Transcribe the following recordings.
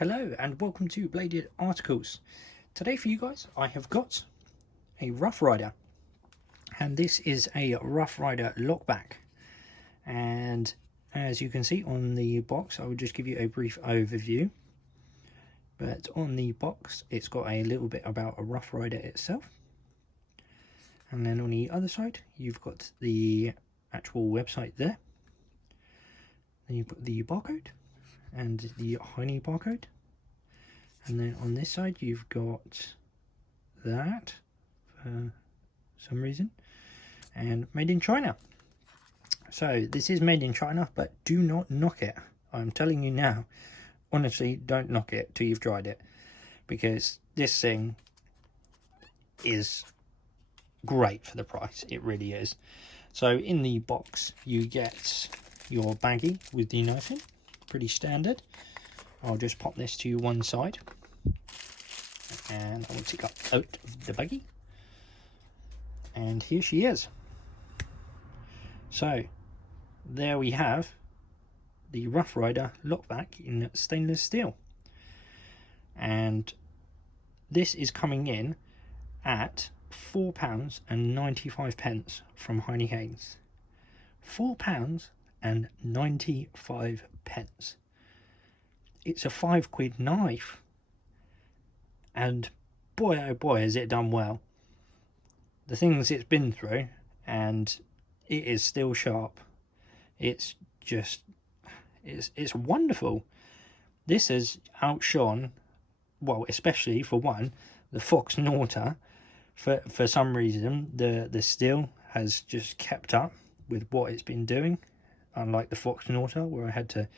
Hello and welcome to Bladed Articles. Today for you guys I have got a Rough Rider, and this is a Rough Rider Lockback, and as you can see on the box, I will just give you a brief overview. But on the box it's got a little bit about a Rough Rider itself, and then on the other side you've got the actual website there. Then you've got the barcode and the Heine barcode. And then on this side you've got that for some reason, and made in China. So this is made in China, but do not knock it. I'm telling you now, honestly, don't knock it till you've tried it, because this thing is great for the price. It really is. So in the box you get your baggie with the knife in, pretty standard. I'll just pop this to one side and I will take out of the baggie, and here she is. So there we have the Rough Rider Lockback in stainless steel, and this is coming in at £4.95 from Heine Haynes. £4.95. It's a £5 knife, and boy oh boy has it done well. The things it's been through, and it is still sharp. It's just it's wonderful. This has outshone, well, especially for one, the Fox Nauta. For some reason the steel has just kept up with what it's been doing, unlike the Fox Nauta where I had to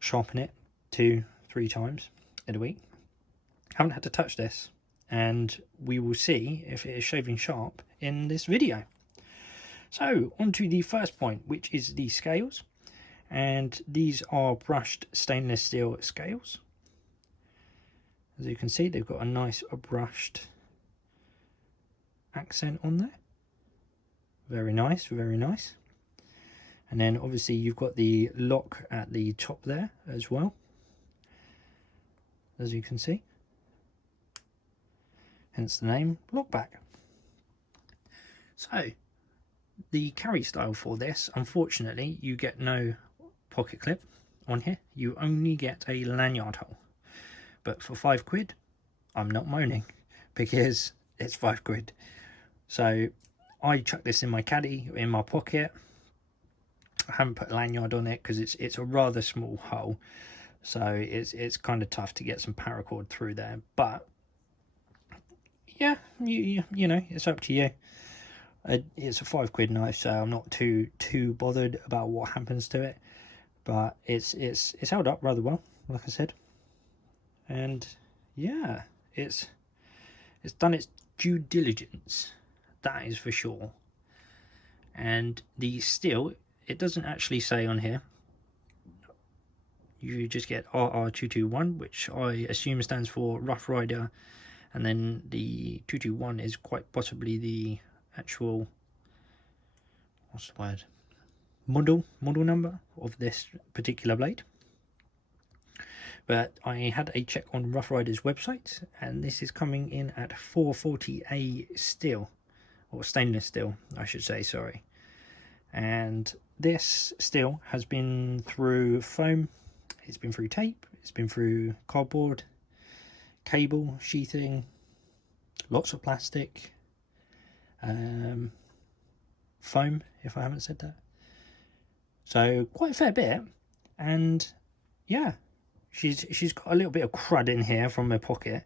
sharpen it 2-3 times in a week. Haven't had to touch this, and we will see if it is shaving sharp in this video. So on to the first point, which is the scales, and these are brushed stainless steel scales. As you can see, they've got a nice brushed accent on there. Very nice, very nice. And then obviously you've got the lock at the top there as well, as you can see, hence the name Lockback. So the carry style for this, unfortunately you get no pocket clip on here, you only get a lanyard hole. But for £5, I'm not moaning, because it's £5. So I chuck this in my caddy, in my pocket. I haven't put a lanyard on it because it's a rather small hole, so it's kind of tough to get some paracord through there. But yeah, you know, it's up to you. It's a £5 knife, so I'm not too bothered about what happens to it. But it's held up rather well, like I said, and yeah, it's done its due diligence, that is for sure. And the steel, it doesn't actually say on here. You just get RR221, which I assume stands for Rough Rider, and then the 221 is quite possibly the actual, what's the word, model number of this particular blade. But I had a check on Rough Rider's website, and this is coming in at 440A steel, or stainless steel I should say, sorry. And this steel has been through foam, it's been through tape, it's been through cardboard, cable, sheathing, lots of plastic, foam, if I haven't said that. So quite a fair bit. And yeah, she's got a little bit of crud in here from her pocket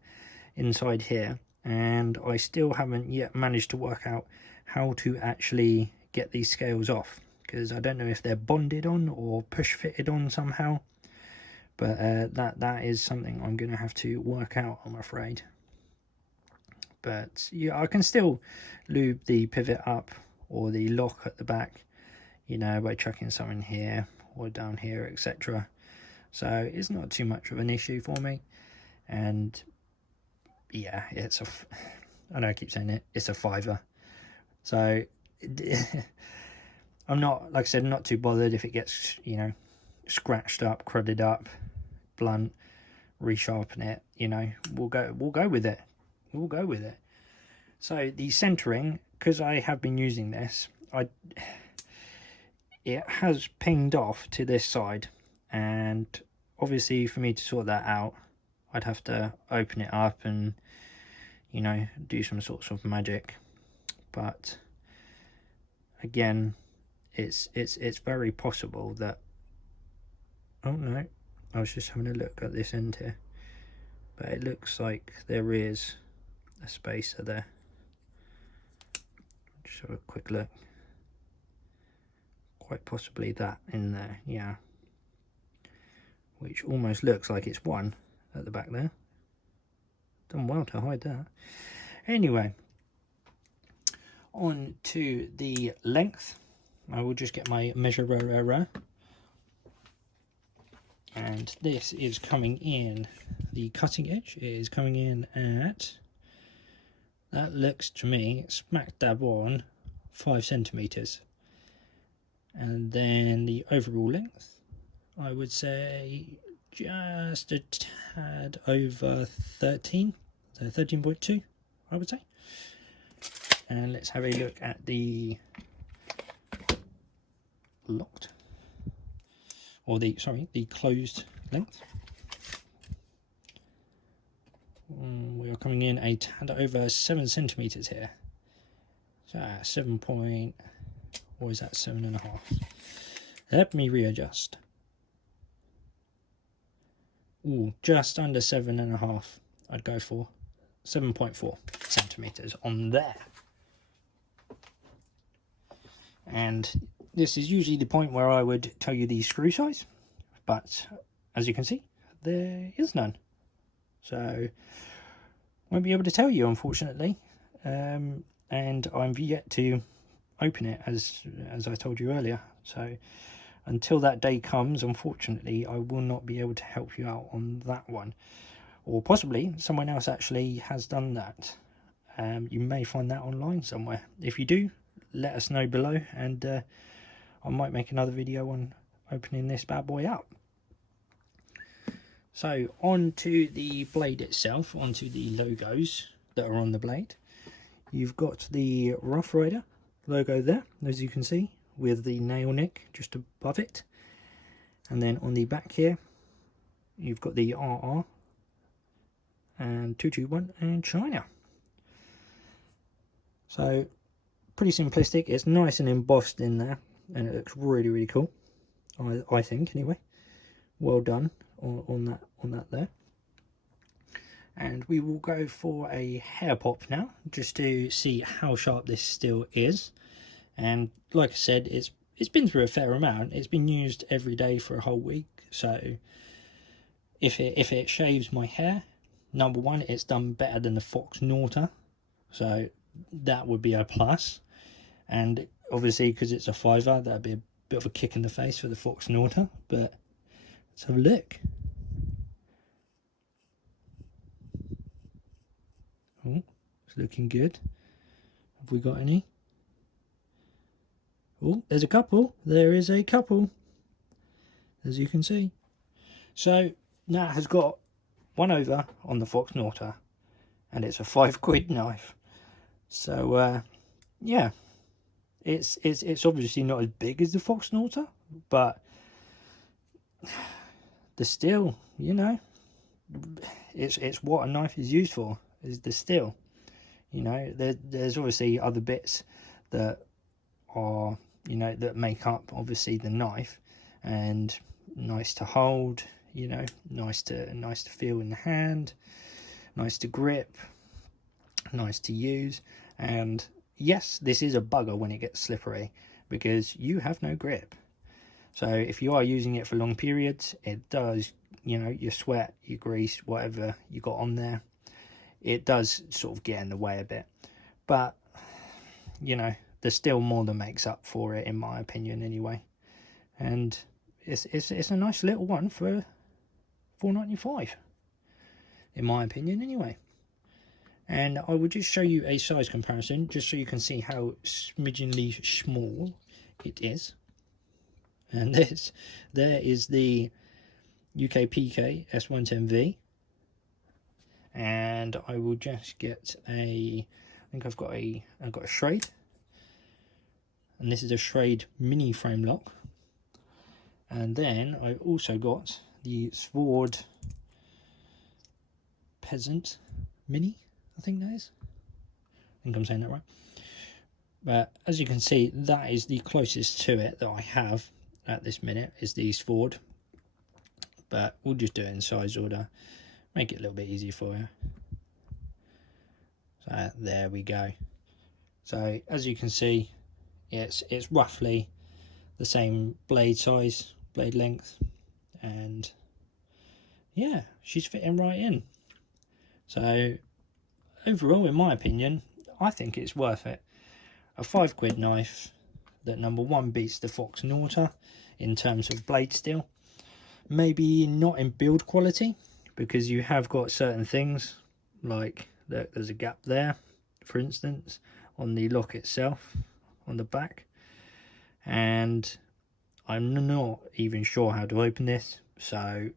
inside here, and I still haven't yet managed to work out how to actually get these scales off, because I don't know if they're bonded on or push fitted on somehow. But that is something I'm going to have to work out, I'm afraid. But yeah, I can still lube the pivot up or the lock at the back, you know, by chucking some in here or down here, etc. So it's not too much of an issue for me. And yeah, I know I keep saying it, it's a £5. So I'm not, like I said, not too bothered if it gets, you know, scratched up, crudded up, blunt, resharpen it, you know, we'll go with it. We'll go with it. So the centering, because I have been using this, it has pinged off to this side, and obviously for me to sort that out, I'd have to open it up and, you know, do some sorts of magic. But again, it's very possible that, oh no, I was just having a look at this end here, but it looks like there is a spacer there. Just have a quick look. Quite possibly that in there, yeah, which almost looks like it's one at the back there. Done well to hide that. Anyway, on to the length. I will just get my measurer, and this is coming in, the cutting edge is coming in at, that looks to me smack dab on 5 centimeters. And then the overall length, I would say just a tad over 13, so 13.2, I would say. And let's have a look at the locked, or the, sorry, the closed length. We are coming in a tad over 7 centimeters here. So 7 point, or is that 7.5? Let me readjust. Ooh, just under 7.5. I'd go for 7.4 centimeters on there. And this is usually the point where I would tell you the screw size, but as you can see, there is none. So won't be able to tell you, unfortunately. And I'm yet to open it, as I told you earlier. So until that day comes, unfortunately, I will not be able to help you out on that one. Or possibly someone else actually has done that. You may find that online somewhere. If you do, let us know below, and I might make another video on opening this bad boy up. So on to the blade itself, onto the logos that are on the blade. You've got the Rough Ryder logo there, as you can see, with the nail nick just above it. And then on the back here, you've got the RR and 221 and China. So pretty simplistic. It's nice and embossed in there, and it looks really, really cool. I think anyway. Well done on that there. And we will go for a hair pop now, just to see how sharp this still is. And like I said, it's been through a fair amount. It's been used every day for a whole week. So if it shaves my hair, number one, it's done better than the Fox Nauta, so that would be a plus. And obviously, because it's a $5, that'd be a bit of a kick in the face for the Fox Nauta. But let's have a look. Oh, it's looking good. Have we got any? Oh, there's a couple. There is a couple, as you can see. So that has got one over on the Fox Nauta, and it's a £5 knife. So yeah, it's obviously not as big as the Fox Nauta, but the steel, you know, it's what a knife is used for, is the steel. You know, there's obviously other bits that are, you know, that make up obviously the knife, and nice to hold, you know, nice to feel in the hand, nice to grip, nice to use. And yes, this is a bugger when it gets slippery, because you have no grip. So if you are using it for long periods, it does, you know, your sweat, your grease, whatever you got on there, it does sort of get in the way a bit. But, you know, there's still more than makes up for it, in my opinion anyway. And it's a nice little one for $4.95, in my opinion anyway. And I will just show you a size comparison, just so you can see how smidgenly small it is. And there is the UK PK S110V, and I will just get I think I've got a Schrade, and this is a Schrade mini frame lock. And then I've also got the Sword Peasant Mini, I think that is. I think I'm saying that right. But as you can see, that is the closest to it that I have at this minute, is the Sword. But we'll just do it in size order, make it a little bit easier for you. So there we go. So as you can see, it's roughly the same blade size, blade length, and yeah, she's fitting right in. So overall, in my opinion, I think it's worth it. A £5 knife that, number one, beats the Fox Nauta in terms of blade steel. Maybe not in build quality, because you have got certain things like there's a gap there, for instance, on the lock itself on the back, and I'm not even sure how to open this. So,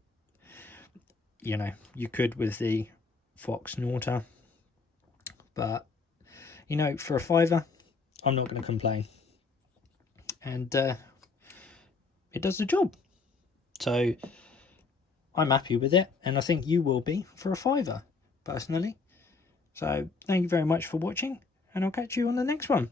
you know, you could with the Fox Nauta, but you know, for a £5, I'm not going to complain, and it does the job. So I'm happy with it, and I think you will be for a £5 personally. So thank you very much for watching, and I'll catch you on the next one.